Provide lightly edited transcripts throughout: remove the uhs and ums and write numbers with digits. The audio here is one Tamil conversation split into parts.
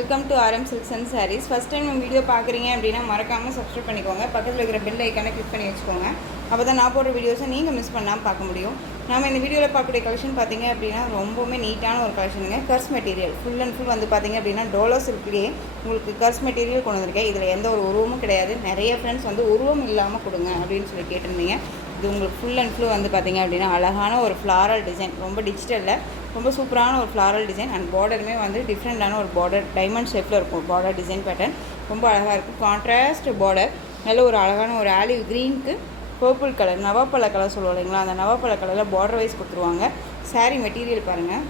Welcome to RM Silks and Sarees. First time நம்ம வீடியோ பார்க்குறீங்க அப்படின்னா மறக்காமல் சப்ஸ்கிரைப் பண்ணிக்கோங்க. பக்கத்தில் இருக்கிற பெல் ஐக்கானை கிளிக் பண்ணி வச்சுக்கோங்க. அப்போ தான் நான் போடுற வீடியோஸை நீங்கள் மிஸ் பண்ணாமல் பார்க்க முடியும். நம்ம இந்த வீடியோவில் பார்க்கக்கூடிய கலெக்ஷன் பார்த்தீங்க அப்படின்னா ரொம்பவுமே நீட்டான ஒரு கலெக்ஷனுங்க. கர்ஸ் மெட்டீரியல் ஃபுல் அண்ட் ஃபுல் வந்து பார்த்தீங்க அப்படின்னா டோலோ சில்க்லேயே உங்களுக்கு கர்ஸ் மெட்டீரியல் கொண்டு வந்திருக்கேன். இதில் எந்த ஒரு உருவமும் கிடையாது. நிறைய ஃப்ரெண்ட்ஸ் வந்து உருவம் இல்லாமல் கொடுங்க அப்படின்னு சொல்லி கேட்டிருந்தீங்க. இது உங்களுக்கு ஃபுல் அண்ட் ஃபுல் வந்து பார்த்தீங்க அப்படின்னா அழகான ஒரு ஃப்ளாரல் டிசைன், ரொம்ப டிஜிட்டலில் ரொம்ப சூப்பரான ஒரு ஃப்ளாரல் டிசைன். அண்ட் பார்டருமே வந்து டிஃப்ரெண்ட்டான ஒரு பார்டர், டைமண்ட் ஷேப்பில் இருக்கும் பார்டர் டிசைன் பேட்டர்ன். ரொம்ப அழகாக இருக்கும். கான்ட்ராஸ்ட் பார்டர், நல்ல ஒரு அழகான ஒரு ஆலிவ் க்ரீனுக்கு பர்பிள் கலர், நவாப்பழ கலர் சொல்லுவோம் இல்லைங்களா, அந்த நவாப்பழ கலரில் பார்டர் வைஸ் கொடுத்துருவாங்க. சாரீ மெட்டீரியல் பாருங்கள்,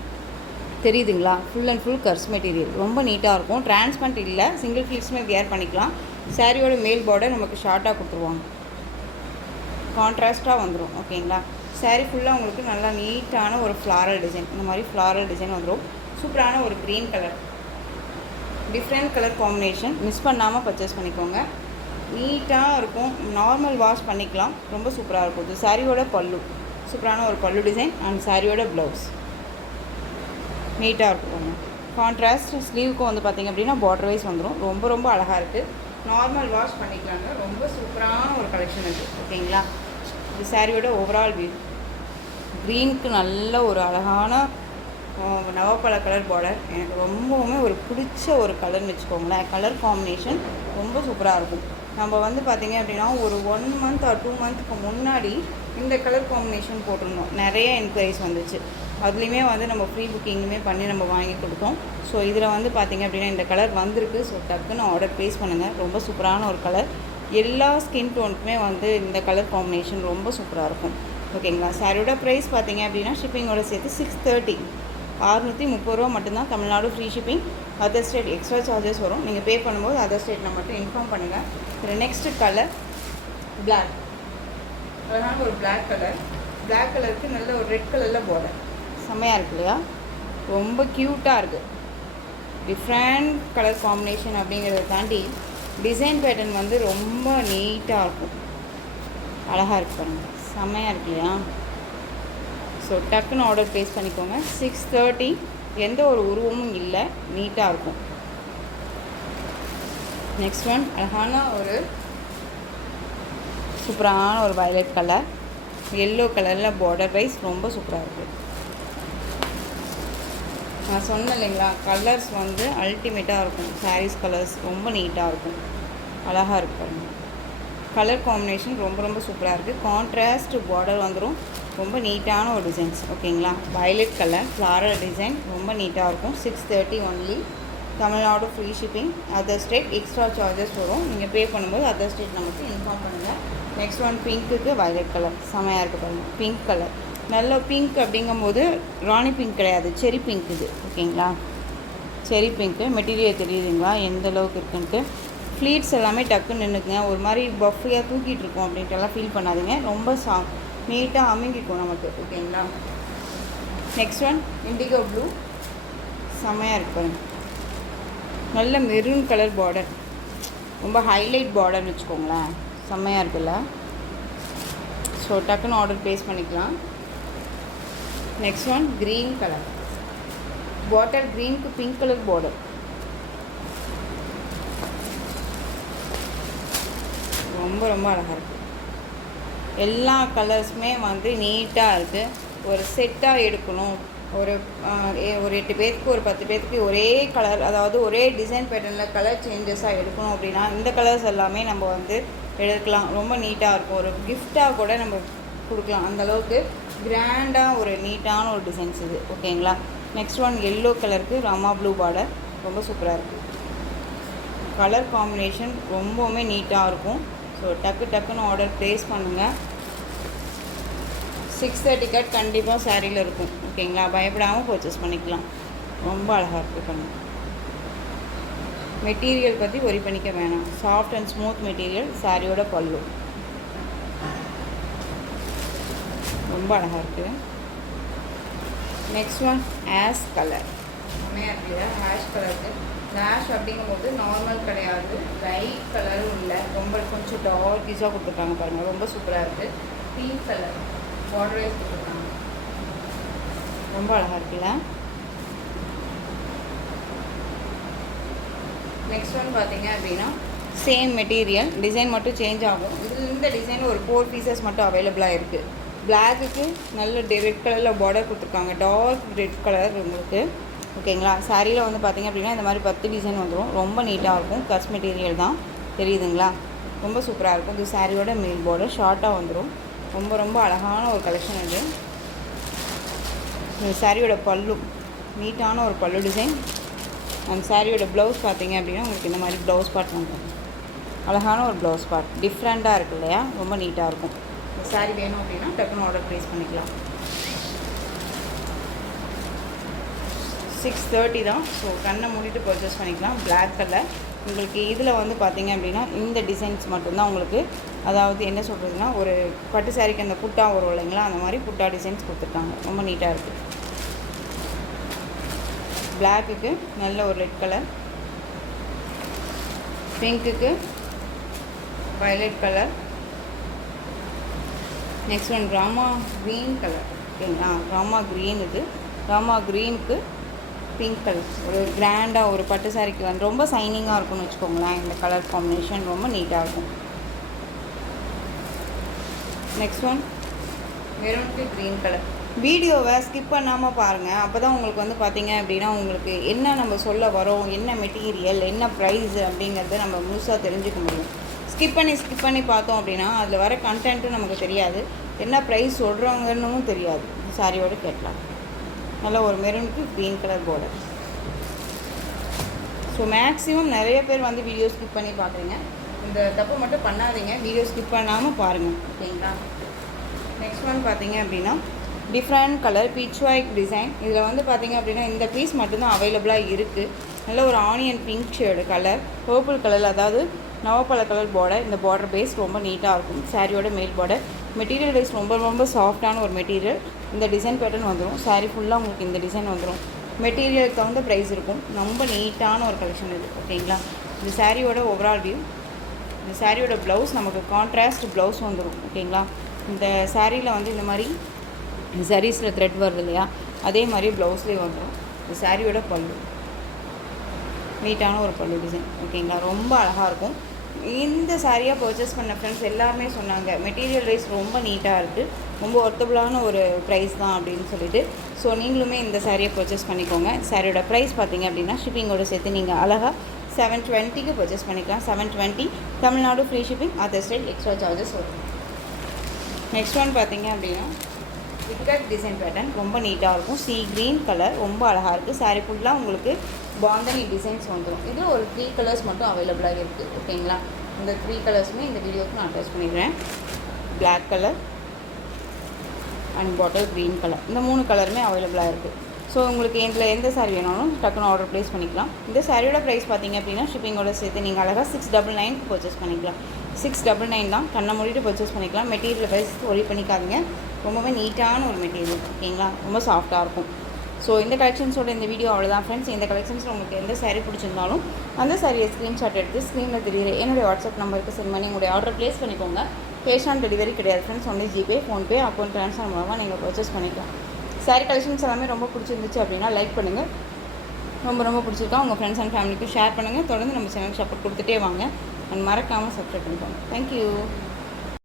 தெரியுதுங்களா? ஃபுல் அண்ட் ஃபுல் கர்ஸ் மெட்டீரியல், ரொம்ப நீட்டாக இருக்கும். டிரான்ஸ்பரண்ட் இல்லை, சிங்கிள் ஃபிளிக்ஸுமே வியர் பண்ணிக்கலாம். சாரியோட மேல் பார்டர் நமக்கு ஷார்ட்டாக கொடுத்துருவாங்க, கான்ட்ராஸ்ட்டாக வந்துடும். ஓகேங்களா? சாரீ ஃபுல்லாக உங்களுக்கு நல்லா நீட்டான ஒரு ஃப்ளாரல் டிசைன், இந்த மாதிரி ஃப்ளாரல் டிசைன் வந்துடும். சூப்பரான ஒரு green colour, different colour combination. Miss பண்ணாமல் பர்ச்சேஸ் பண்ணிக்கோங்க. நீட்டாக இருக்கும், நார்மல் வாஷ் பண்ணிக்கலாம். ரொம்ப சூப்பராக இருக்கும். இது சாரியோட பல்லு, சூப்பரான ஒரு பல்லு டிசைன். அண்ட் சாரியோட ப்ளவுஸ் நீட்டாக இருக்கும். கான்ட்ராஸ்ட் ஸ்லீவுக்கும் வந்து பார்த்திங்க அப்படின்னா பார்டர் வைஸ் வந்துடும். ரொம்ப ரொம்ப அழகாக இருக்குது. நார்மல் வாஷ் பண்ணிக்கலாங்க. ரொம்ப சூப்பரான ஒரு கலெக்ஷன் இருக்குது. ஓகேங்களா? இது சாரியோட ஓவரால் வியூ. க்ரீனுக்கு நல்ல ஒரு அழகான நவப்பழ கலர் பார்டர். எனக்கு ரொம்பவுமே ஒரு பிடிச்ச ஒரு கலர்னு வச்சுக்கோங்களேன். கலர் காம்பினேஷன் ரொம்ப சூப்பராக இருக்கும். நம்ம வந்து பார்த்திங்க அப்படின்னா ஒரு 1 மந்த் ஆர் 2 மந்த்துக்கு முன்னாடி இந்த கலர் காம்பினேஷன் போட்டிருந்தோம். நிறைய என்கொயரிஸ் வந்துச்சு. அதுலேயுமே வந்து நம்ம ஃப்ரீ புக்கிங்குமே பண்ணி நம்ம வாங்கி கொடுத்தோம். ஸோ இதில் வந்து பார்த்திங்க அப்படின்னா இந்த கலர் வந்திருக்கு. ஸோ டக்குன்னு ஆர்டர் ப்ளேஸ் பண்ணுங்கள். ரொம்ப சூப்பரான ஒரு கலர். எல்லா ஸ்கின் டோனுக்குமே வந்து இந்த கலர் காம்பினேஷன் ரொம்ப சூப்பராக இருக்கும். ஓகேங்களா? சாரியோட ப்ரைஸ் பார்த்திங்க அப்படின்னா ஷிப்பிங்கோட சேர்த்து 630, 630 ரூபா மட்டும்தான். Tamil Nadu free shipping. Other state extra charges வரும். நீங்கள் பே பண்ணும்போது அதர் ஸ்டேட்டில் மட்டும் இன்ஃபார்ம் பண்ணுங்கள். இதில் நெக்ஸ்ட்டு கலர் பிளாக், அழகான ஒரு பிளாக் கலர். பிளாக் கலருக்கு நல்ல ஒரு ரெட் கலரில் பார்டர், செம்மையாக இருக்கு இல்லையா? ரொம்ப க்யூட்டாக இருக்குது. டிஃப்ரெண்ட் கலர் காம்பினேஷன் அப்படிங்கிறத தாண்டி டிசைன் பேட்டர்ன் வந்து ரொம்ப நீட்டாக இருக்கும். அழகாக இருக்கு பாருங்கள், செம்மையாக இருக்கு இல்லையா? ஸோ டக்குன்னு ஆர்டர் ப்ளேஸ் பண்ணிக்கோங்க. 630, எந்த ஒரு உருவமும் இல்லை, நீட்டாக இருக்கும். நெக்ஸ்ட் ஒன் அழகான ஒரு சூப்பரான ஒரு வயலட் கலர், எல்லோ கலரில் பார்டர் வைஸ் ரொம்ப சூப்பராக இருக்குது. நான் சொன்னேன் இல்லைங்களா, கலர்ஸ் வந்து அல்டிமேட்டாக இருக்கும். சாரீஸ் கலர்ஸ் ரொம்ப நீட்டாக இருக்கும், அழகாக இருக்கு பாருங்க. கலர் காம்பினேஷன் ரொம்ப ரொம்ப சூப்பராக இருக்குது. கான்ட்ராஸ்ட் பார்டர் வந்துடும். ரொம்ப நீட்டான ஒரு டிசைன்ஸ். ஓகேங்களா? வயலட் கலர் ஃப்ளாரல் டிசைன் ரொம்ப நீட்டாக இருக்கும். 630 only. Tamil Nadu free shipping. Other state extra charges வரும். நீங்கள் பே பண்ணும்போது அதர் ஸ்டேட் நமக்கு இன்ஃபார்ம் பண்ணுங்கள். நெக்ஸ்ட் ஒன் பிங்க்குக்கு வயலட் கலர், செமையாக இருக்குது பாருங்கள். பிங்க் கலர், நல்ல பிங்க் அப்படிங்கும்போது ராணி பிங்க் கிடையாது, செரி பிங்க் இது. ஓகேங்களா? செரி பிங்க்கு. மெட்டீரியல் தெரியுதுங்களா எந்த அளவுக்கு இருக்குன்ட்டு? ஃப்ளீட்ஸ் எல்லாமே டக்குன்னு நின்றுக்குங்க. ஒரு மாதிரி பஃபியாக தூக்கிட்டு இருக்கோம் அப்படின்ட்டுலாம் ஃபீல் பண்ணாதீங்க. ரொம்ப நீட்டாக அமைங்கிக்கும் நமக்கு. ஓகேங்களா? நெக்ஸ்ட் ஒன் இண்டிகோ ப்ளூ, செம்மையாக இருக்கு. நல்ல மெரூன் கலர் பார்டர், ரொம்ப ஹைலைட் பார்டர்னு வச்சுக்கோங்களேன். செம்மையாக இருக்குல்ல? ஸோ டக்குன்னு ஆர்டர் ப்ளேஸ் பண்ணிக்கலாம். Next one green colour, water க்ரீனுக்கு பிங்க் கலர் பார்டர், ரொம்ப ரொம்ப அழகாக இருக்குது. எல்லா கலர்ஸுமே வந்து நீட்டாக இருக்குது. ஒரு செட்டாக எடுக்கணும், ஒரு 8 பேருக்கு ஒரு 10 பேருக்கு ஒரே கலர், அதாவது ஒரே டிசைன் பேட்டர்னில் கலர் சேஞ்சஸாக எடுக்கணும் அப்படின்னா இந்த கலர்ஸ் எல்லாமே நம்ம வந்து எடுக்கலாம். ரொம்ப நீட்டாக இருக்கும். ஒரு கிஃப்டாக கூட நம்ம கொடுக்கலாம். அந்தளவுக்கு கிராண்டாக ஒரு நீட்டான ஒரு டிசைன்ஸ் இது. ஓகேங்களா? நெக்ஸ்ட் ஒன் எல்லோ கலருக்கு ராமா ப்ளூ பார்டர், ரொம்ப சூப்பராக இருக்குது. கலர் காம்பினேஷன் ரொம்பவுமே நீட்டாக இருக்கும். ஸோ டக்குன்னு ஆர்டர் ப்ளேஸ் பண்ணுங்கள். 630 கட் கண்டிப்பாக சாரியில் இருக்கும். ஓகேங்களா? பயப்படாமல் பர்ச்சேஸ் பண்ணிக்கலாம். ரொம்ப அழகாக இருக்குது பண்ணுங்க. மெட்டீரியல் பற்றி ஒரி பண்ணிக்க வேணாம். Soft and smooth material. சாரியோட பல்லு ரொம்ப அழகாக இருக்குது. நெக்ஸ்ட் ஒன் ஆஷ் கலர், செம்மையாக இருக்குல்ல? ஆஷ் கலருக்கு ஆஷ் அப்படிங்கும்போது நார்மல் கிடையாது, லைட் கலரும் இல்லை, ரொம்ப கொஞ்சம் டார்க்கிஸாக கொடுத்துருக்காங்க பாருங்கள். ரொம்ப சூப்பராக இருக்குது. பிங்க் கலர் பார்டர் வைஸ் கொடுத்துருக்காங்க, ரொம்ப அழகாக இருக்குல்ல? நெக்ஸ்ட் ஒன் பார்த்தீங்க அப்படின்னா சேம் மெட்டீரியல், டிசைன் மட்டும் சேஞ்ச் ஆகும். இந்த டிசைன் ஒரு 4 பீசஸ் மட்டும் அவைலபிளாக இருக்குது. பிளாக்குக்கு நல்ல ரெட் கலரில் பார்டர் கொடுத்துருக்காங்க, டார்க் ரெட் கலர் உங்களுக்கு. ஓகேங்களா, சாரியில் வந்து பார்த்திங்க அப்படின்னா இந்த மாதிரி 10 டிசைன் வந்துடும். ரொம்ப நீட்டாக இருக்கும். கஸ் மெட்டீரியல் தான், தெரியுதுங்களா? ரொம்ப சூப்பராக இருக்கும். இது சாரியோட மேல் பார்டர் ஷார்ட்டாக வந்துடும். ரொம்ப ரொம்ப அழகான ஒரு கலெக்ஷன் இது. இந்த சாரியோட பல்லு நீட்டான ஒரு பல்லு டிசைன். அந்த சாரியோட ப்ளவுஸ் பார்த்தீங்க அப்படின்னா உங்களுக்கு இந்த மாதிரி ப்ளவுஸ் பார்ட் வந்துடும். அழகான ஒரு ப்ளவுஸ் பார்ட், டிஃப்ரெண்ட்டாக இருக்குது இல்லையா? ரொம்ப நீட்டாக இருக்கும். இந்த சாரி வேணும் அப்படின்னா டக்குன்னு ஆர்டர் ப்ளேஸ் பண்ணிக்கலாம். 630 தான். ஸோ கண்ணை மூடிட்டு பர்ச்சேஸ் பண்ணிக்கலாம். பிளாக் கலர் உங்களுக்கு. இதில் வந்து பார்த்திங்க அப்படின்னா இந்த டிசைன்ஸ் மட்டும்தான் உங்களுக்கு, அதாவது என்ன சொல்கிறதுனா ஒரு பட்டு சாரிக்கு அந்த புட்டா வரும் இல்லைங்களா, அந்த மாதிரி புட்டா டிசைன்ஸ் கொடுத்துருக்காங்க. ரொம்ப நீட்டாக இருக்குது. பிளாக்குக்கு நல்ல ஒரு ரெட் கலர், பிங்க்குக்கு violet colour, next one Rama green colour. ஓகேங்களா, ராமா க்ரீன். இது ராமா க்ரீனுக்கு பிங்க் கலர். ஒரு கிராண்டாக ஒரு பட்டு சாரிக்கு வந்து ரொம்ப சைனிங்காக இருக்கும்னு வச்சுக்கோங்களேன். இந்த கலர் காம்பினேஷன் ரொம்ப நீட்டாக இருக்கும். நெக்ஸ்ட் ஒன் மெரூனுக்கு க்ரீன் கலர். வீடியோவை ஸ்கிப் பண்ணாமல் பாருங்கள். அப்போ தான் உங்களுக்கு வந்து பார்த்திங்க அப்படின்னா உங்களுக்கு என்ன நம்ம சொல்ல வரோம், என்ன மெட்டீரியல், என்ன ப்ரைஸ் அப்படிங்கிறத நம்ம முழுசாக தெரிஞ்சுக்க முடியும். ஸ்கிப் பண்ணி பார்த்தோம் அப்படின்னா அதில் வர கண்டென்ட்டும் நமக்கு தெரியாது, என்ன ப்ரைஸ் சொல்கிறவங்கன்னு தெரியாது. சாரியோடு கேட்கலாம். நல்ல ஒரு மெரூனுக்கு green colour border. So maximum நிறைய பேர் வந்து வீடியோ ஸ்கிப் பண்ணி பார்க்குறீங்க. இந்த தப்பு மட்டும் பண்ணாதீங்க, வீடியோ ஸ்கிப் பண்ணாமல் பாருங்கள். ஓகேங்களா. நெக்ஸ்ட் ஒன் பார்த்தீங்க அப்படின்னா different colour beach white design. இதில் வந்து பார்த்திங்க அப்படின்னா இந்த பீஸ் மட்டும்தான் அவைலபிளாக இருக்குது. நல்ல ஒரு onion pink shade colour, purple colour, அதாவது நவப்பழ கலர் பார்டர். இந்த பார்டர் பேஸ் ரொம்ப நீட்டாக இருக்கும். சாரியோட மேல் பார்டர் மெட்டீரியல் வைஸ் ரொம்ப ரொம்ப சாஃப்டான ஒரு மெட்டீரியல். இந்த டிசைன் பேட்டர்ன் வந்துடும். சாரீ ஃபுல்லாக உங்களுக்கு இந்த டிசைன் வந்துடும். மெட்டீரியலுக்கு தகுந்த ப்ரைஸ் இருக்கும். ரொம்ப நீட்டான ஒரு கலெக்ஷன் இது. ஓகேங்களா. இந்த சாரியோட ஓவரால் வியூ. இந்த சாரியோட ப்ளவுஸ் நமக்கு கான்ட்ராஸ்ட் ப்ளவுஸ் வந்துடும். ஓகேங்களா. இந்த சாரியில் வந்து இந்த மாதிரி சாரீஸில் த்ரெட் வருது இல்லையா, அதே மாதிரி ப்ளவுஸ்லேயே வந்துடும். இந்த சாரியோட பல்லு நீட்டான ஒரு பல்லு டிசைன். ஓகேங்களா, ரொம்ப அழகாக இருக்கும். இந்த சாரியாக பர்ச்சேஸ் பண்ண ஃப்ரெண்ட்ஸ் எல்லாருமே சொன்னாங்க மெட்டீரியல் வைஸ் ரொம்ப நீட்டாக இருக்குது, ரொம்ப ஒர்த்தபுளான ஒரு ப்ரைஸ் தான் அப்படின்னு சொல்லிட்டு. ஸோ நீங்களுமே இந்த சாரியை பர்ச்சேஸ் பண்ணிக்கோங்க. சாரியோட ப்ரைஸ் பார்த்திங்க அப்படின்னா ஷிப்பிங்கோடு சேர்த்து நீங்கள் அழகாக 720க்கு பர்ச்சேஸ் பண்ணிக்கலாம். 720 Tamil Nadu free shipping, other state extra charges வரும். நெக்ஸ்ட் ஒன் பார்த்திங்க அப்படின்னா விக்கட் டிசைன் பேட்டர்ன் ரொம்ப நீட்டாக இருக்கும். சீ க்ரீன் கலர் ரொம்ப அழகாக இருக்குது. சாரீ ஃபுல்லாக உங்களுக்கு பாந்தனி டிசைன்ஸ் வந்துடும். இதில் ஒரு 3 கலர்ஸ் மட்டும் அவைலபிளாக இருக்குது. ஓகேங்களா. இந்த 3 கலர்ஸுமே இந்த வீடியோக்கு நான் அட்டாச் பண்ணிடுறேன். Black colour and bottle green colour, இந்த 3 கலருமே அவைலபிளாக இருக்குது. ஸோ உங்களுக்கு இதில் எந்த சாரீ வேணாலும் டக்குன்னு ஆர்டர் ப்ளேஸ் பண்ணிக்கலாம். இந்த சாரியோட ப்ரைஸ் பார்த்திங்க அப்படின்னா ஷிப்பிங்கோட சேர்த்து நீங்கள் அழகாக 699 பர்ச்சேஸ் பண்ணிக்கலாம். 699 தான். கண்ணை மூடிட்டு பர்ச்சேஸ் பண்ணிக்கலாம். மெட்டீரியல் வைஸ் ஒரி பண்ணிக்காதீங்க. ரொம்பவே நீட்டான ஒரு மெட்டீரியல். ஓகேங்களா, ரொம்ப சாஃப்டாக இருக்கும். ஸோ இந்த கலெக்ஷன்ஸோட இந்த வீடியோ அவ்வளோதான் ஃப்ரெண்ட்ஸ். இந்த கலெக்ஷன்ஸில் உங்களுக்கு எந்த சாரீ பிடிச்சிருந்தாலும் அந்த சாரியை ஸ்க்ரீன்ஷாட் எடுத்து ஸ்க்ரீனில் தெரியுற என்னுடைய வாட்ஸ்அப் நம்பருக்கு சென்ட் பண்ணி உங்களுடைய ஆர்டர் ப்ளேஸ் பண்ணிக்கோங்க. கேஷ் ஆன் டெலிவரி கிடையாது friends. Only GPay, PhonePe, account transfer மூலமாக நீங்கள் பர்ச்சேஸ் பண்ணிக்கலாம். சாரீ கலெக்ஷன்ஸ் எல்லாமே ரொம்ப பிடிச்சிருந்துச்சு அப்படின்னா லைக் பண்ணுங்கள். ரொம்ப ரொம்ப பிடிச்சிருக்கா உங்கள் ஃப்ரெண்ட்ஸ் அண்ட் ஃபேமிலிக்கு ஷேர் பண்ணுங்கள். தொடர்ந்து நம்ம சேனல் சப்போர்ட் கொடுத்துட்டே வாங்க. அண்ட் மறக்காமல் சப்ஸ்கிரைப் பண்ணிக்கோங்க. தேங்க்யூ.